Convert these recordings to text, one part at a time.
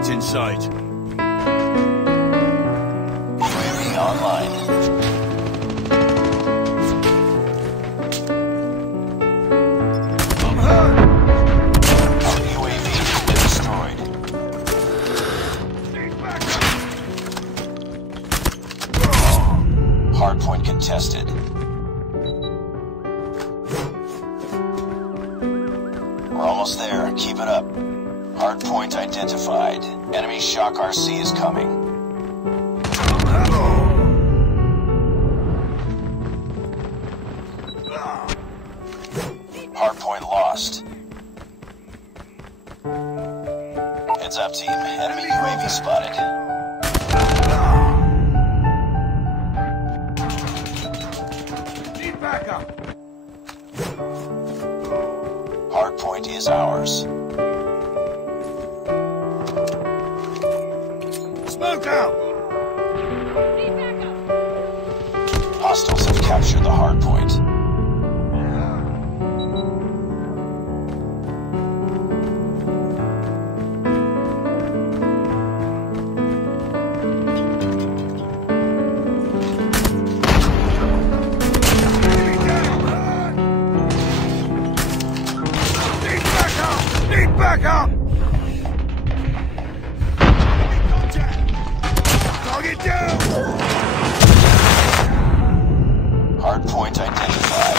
Target's in sight. UAV online. I'm hurt! Our UAV has been destroyed. Hardpoint contested. We're almost there. Keep it up. Hardpoint identified. Enemy Shock RC is coming. Hardpoint lost. Heads up, team. Enemy UAV spotted. Need backup! Hardpoint is ours. Smoke out! Hostiles have captured the hardpoint. Need backup! Target down! Hardpoint identified.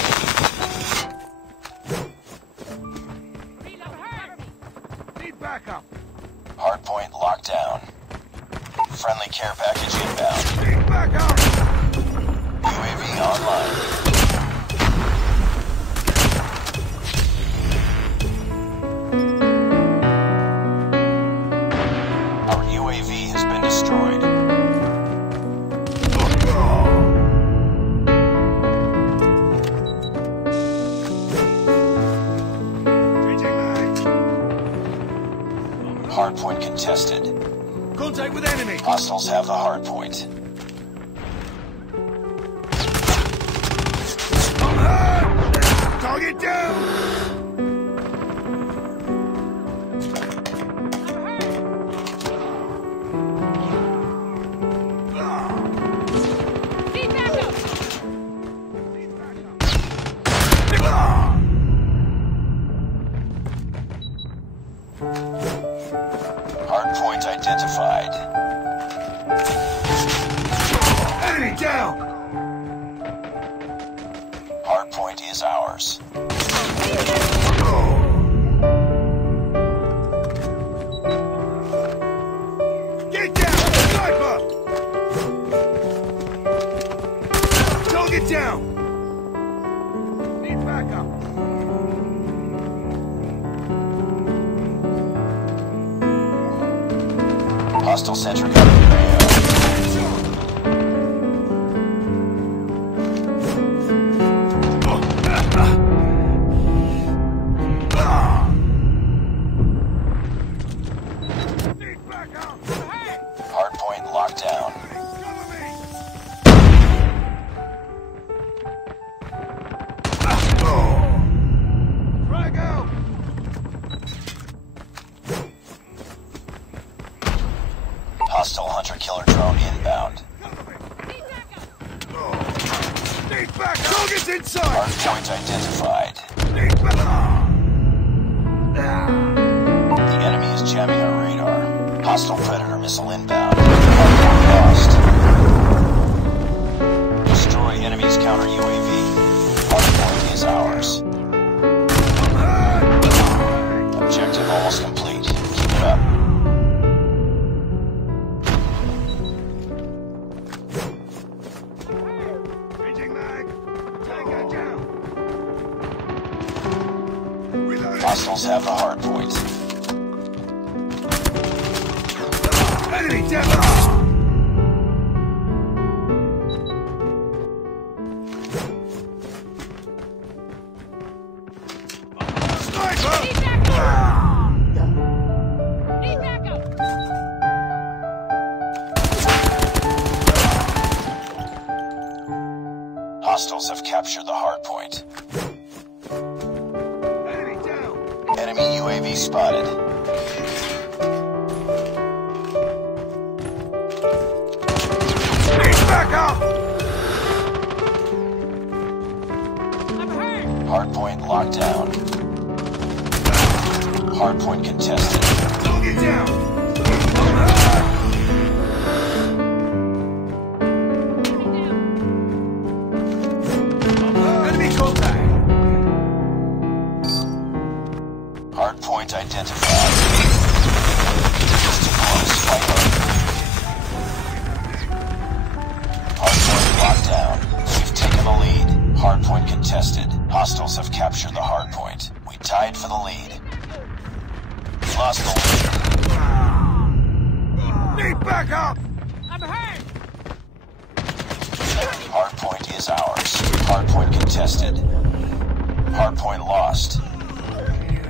Need backup! Hardpoint locked down. Friendly care package inbound. Need backup! UAV online. Our UAV has been destroyed. Changing mag. Hardpoint contested. Contact with enemy! Hostiles have the hardpoint. I'm hurt! Target down! Hardpoint identified. Enemy down! Hardpoint is ours. Get down! Sniper! Target down! Need backup! Hostile sentry gun in the AO. Need backup! Hardpoint locked down. Cover me! Frag out! Hostile hunter-killer drone inbound. Cover me! Need backup! Target's inside! Hardpoint identified. Need backup! The enemy is jamming our radar. Hostile Predator missile inbound. Hardpoint lost. Destroy enemy's counter UAV. Hardpoint is ours. Objective almost complete. Keep it up. Changing mag! Tango down! Reloading! Hostiles have the hardpoint. Enemy down! Sniper! Hostiles have captured the hardpoint. Enemy down! Enemy UAV spotted. back up! Hardpoint locked down. Hardpoint contested. Target down! Enemy contact! Hardpoint identified. It's too close. Fight hard. Hardpoint locked down. We've taken the lead. Hardpoint contested. Hostiles have captured the hardpoint. We tied for the lead. We lost the lead. Need backup! I'm hurt! Hardpoint is ours. Hardpoint contested. Hardpoint lost.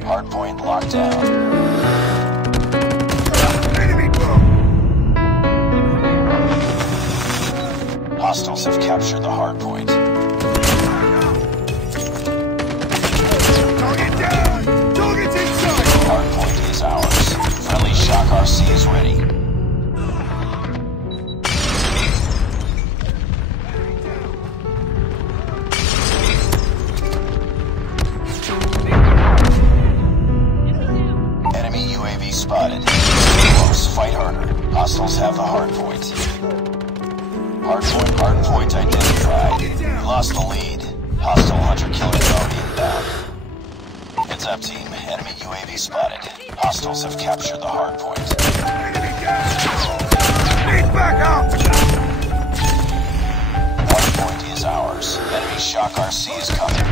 Hardpoint locked down. Enemy bomb! Hostiles have captured the hardpoint. Target down! Target's inside! Hardpoint is ours. Friendly Shock RC is ready. Enemy UAV spotted. Close. Fight harder. Hostiles have the hardpoint. Hardpoint identified. We lost the lead. Hostile hunter-killer drone inbound. Heads up, team. Enemy UAV spotted. Hostiles have captured the hardpoint. Enemy down! Need backup! Hardpoint is ours. Enemy Shock RC is coming.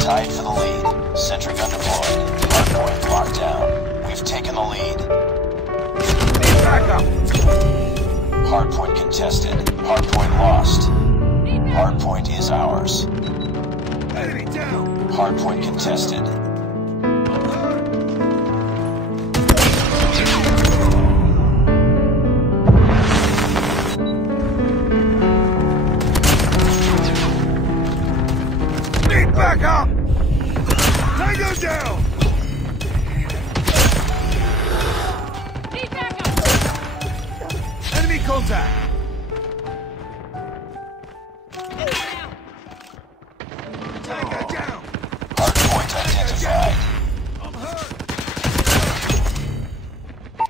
Tied for the lead. Sentry gun deployed. Hardpoint locked down. We've taken the lead. Need backup! Hardpoint contested. Hardpoint lost. Hardpoint is ours. Enemy down! Hardpoint contested. Need backup! Tango down! Need backup! Enemy contact! Tango down! Hardpoint identified. I'm hurt!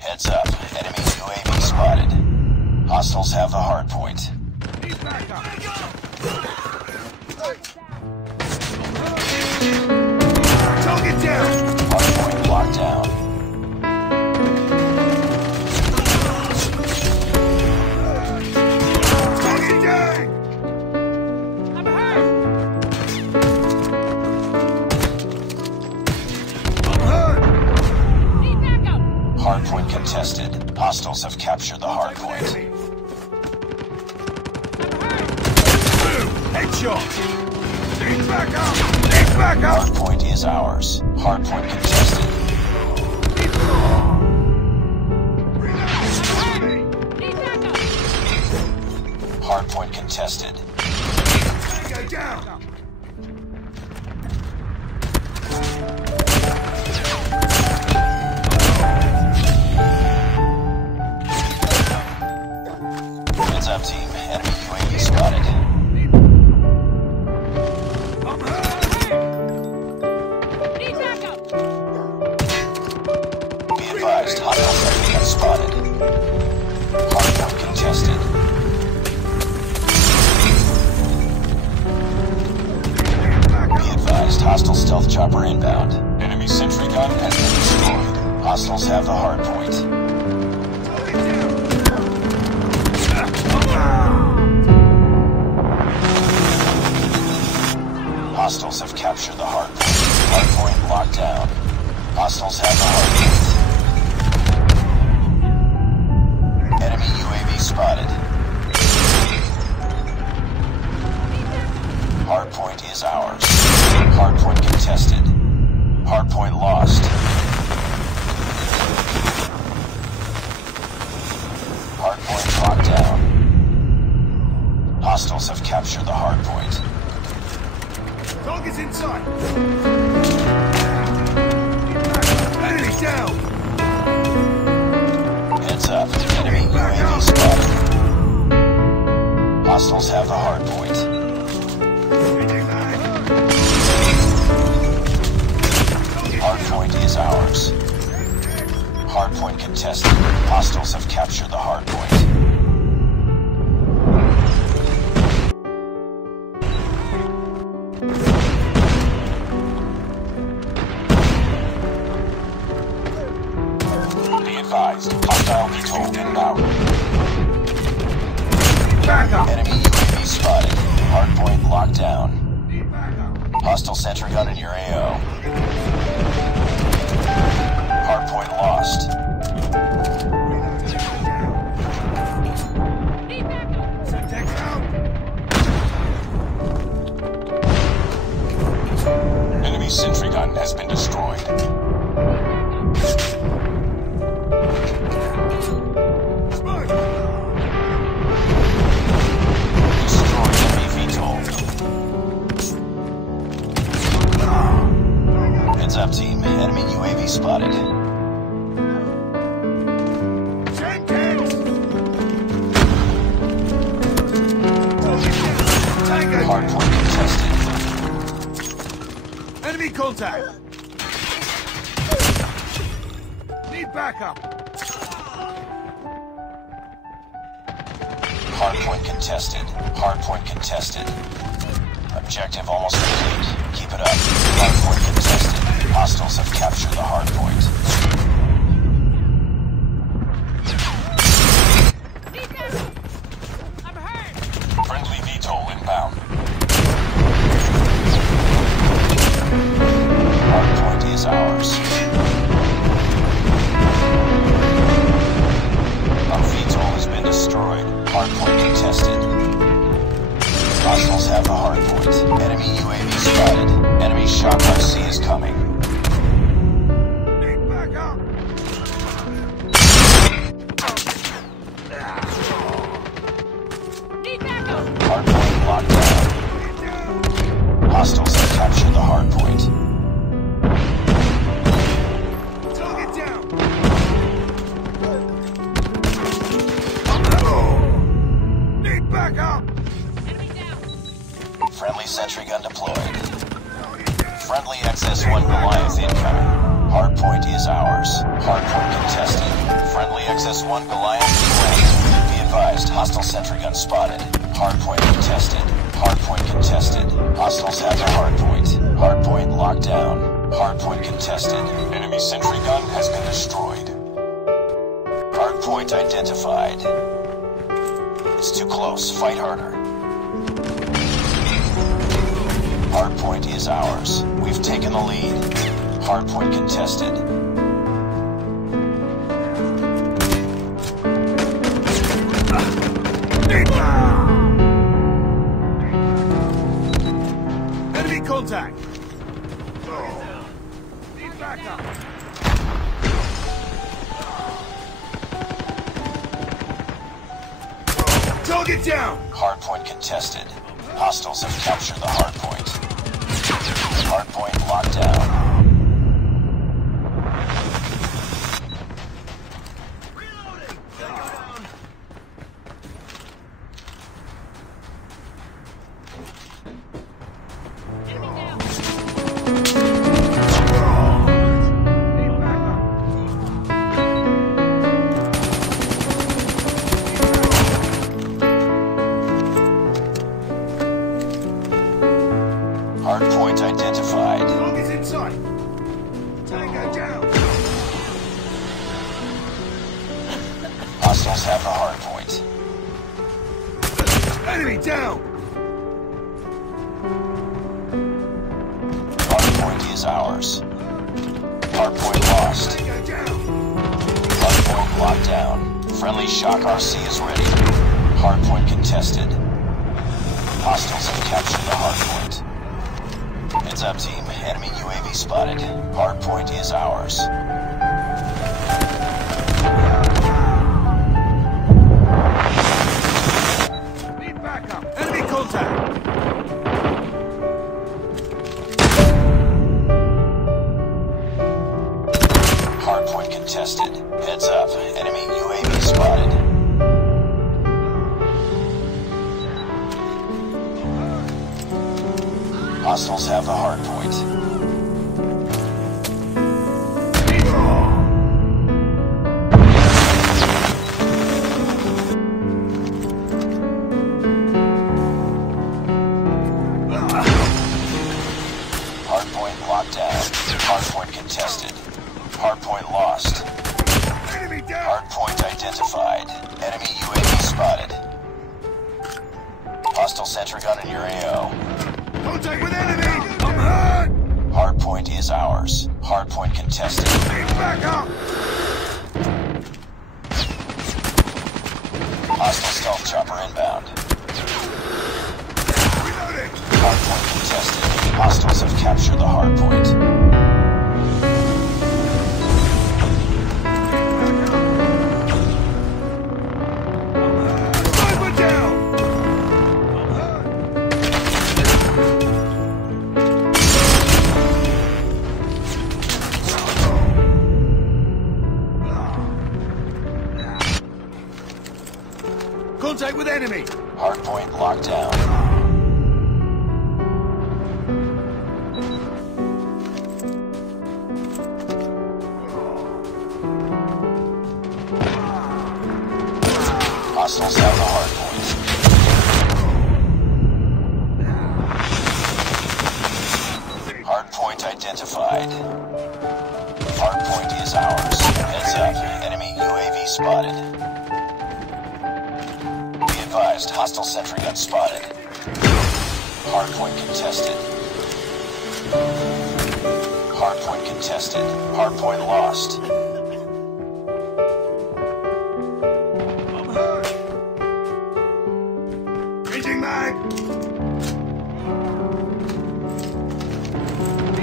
Heads up. Enemy UAV spotted. Hostiles have the hardpoint. Need backup! Target down! Hardpoint locked down. Target down! I'm hurt! I'm hurt! Need backup! Hardpoint contested. Hostiles have captured the hardpoint. Enemy. I'm hurt! Headshot! Need backup! Need backup! Hardpoint is ours. Hardpoint contested. Need backup! Hardpoint contested. Tango down! Heads up, team. Enemy UAV spotted. I'm hurt! Need backup! Be advised, hostiles have been spotted. Hardpoint contested. Be advised, hostile stealth chopper inbound. Enemy sentry gun has been destroyed. Hostiles have the hardpoint. Target down! Hostiles have captured the hardpoint. Hardpoint locked down. Hostiles have the hardpoint. Enemy UAV spotted. Hardpoint is ours. Hardpoint contested. Hardpoint lost. Hardpoint locked down. Hostiles have captured the hardpoint. Target's inside! Enemy down! Heads up. Enemy UAV spotted. Hostiles have the hard point. Hard point is ours. Hard point contested. Hostiles have captured the hard point. Be advised, hostile VTOL inbound. Back up! Enemy UAV spotted. Hardpoint locked down. Hostile sentry gun in your AO. Hardpoint lost. Need backup. Syntax out! Enemy sentry gun has been destroyed. Smoke! Destroyed enemy VTOL. Heads up, team. Enemy UAV spotted. Syntax! Tango! Hardpoint contested. Enemy contact! Need backup! Hardpoint contested. Hardpoint contested. Objective almost complete. Keep it up. Hardpoint contested. Hostiles have captured the hardpoint. Need backup. I'm hurt. Friendly VTOL inbound. Hardpoint is ours. Our VTOL has been destroyed. Hardpoint contested. Hostiles have the hardpoint. Enemy UAV spotted. Enemy Shock RC is coming. Need backup! Need backup. Hardpoint locked down. Hostiles have captured the hardpoint. Target down! Need backup! Enemy down. Friendly sentry gun deployed. Friendly XS-1 Goliath incoming. Hardpoint is ours. Hardpoint contested. Friendly XS-1 Goliath is ready. Be advised, hostile sentry gun spotted. Hardpoint contested. Hardpoint contested. Hostiles have the hardpoint. Hardpoint locked down. Hardpoint contested. Enemy sentry gun has been destroyed. Hardpoint identified. It's too close. Fight harder. Hardpoint is ours. We've taken the lead. Hardpoint contested. Need Enemy contact! Need backup! Target down! Hardpoint contested. Hostiles have captured the hardpoint. Hardpoint locked down. Enemy down. Need backup! Hardpoint identified. Target's in sight! Tango down! Hostiles have the hardpoint. Enemy down! Hardpoint is ours. Hardpoint lost. Tango down! Hardpoint locked down. Friendly Shock RC is ready. Hardpoint contested. Hostiles have captured the hardpoint. Heads up, team. Enemy UAV spotted. Hardpoint is ours. Need backup! Enemy contact! Hardpoint contested. Heads up. Enemy UAV spotted. Hostiles have the hard point. Hardpoint locked down. Hardpoint contested. Hardpoint lost. Enemy down! Hardpoint identified. Enemy UAV spotted. Hostile sentry gun in your AO. Contact with enemy! I'm hurt! Hardpoint is ours. Hardpoint contested. Need backup! Hostile stealth chopper inbound. Reloading! Hardpoint contested. Hostiles have captured the hardpoint. Sniper down! I'm hurt! Contact with enemy! Hardpoint locked down. Hostiles have the hardpoint. Hardpoint identified. Hardpoint is ours. Heads up. Enemy UAV spotted. Be advised, hostile sentry gun spotted. Hardpoint contested. Hardpoint contested. Hardpoint lost. I'm hurt! Changing mag!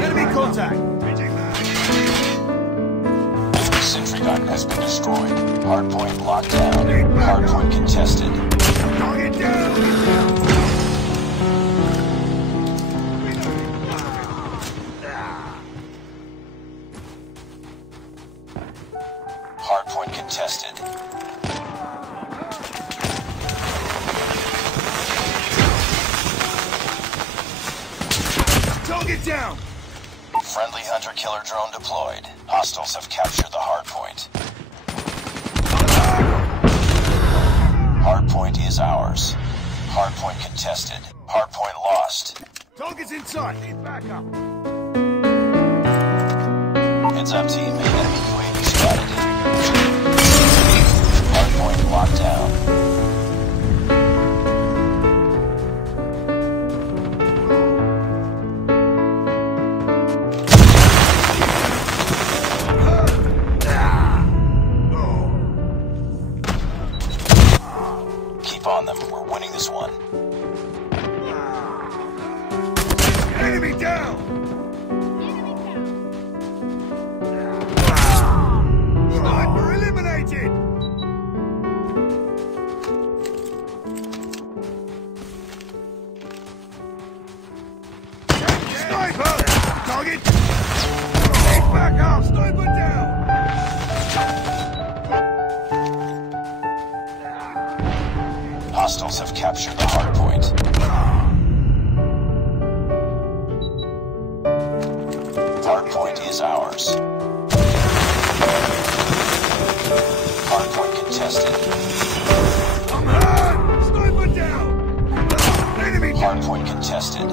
Enemy contact! Changing mag! Sentry gun has been destroyed. Hardpoint locked down. Hardpoint contested. Target down! Hardpoint contested. Target down! Friendly hunter-killer drone deployed. Hostiles have captured the hardpoint. Hardpoint is ours. Hardpoint contested. Hardpoint lost. Target's in sight! Need backup! Heads up, team. Enemy UAV spotted. Hardpoint locked down. Keep on them. We're winning this one. Enemy down! Sniper eliminated! Sniper! Target! Need backup! Sniper down! Hostiles have captured the hardpoint. Hardpoint is ours. Hardpoint contested. I'm hurt! Sniper down! Enemy down! Hardpoint contested.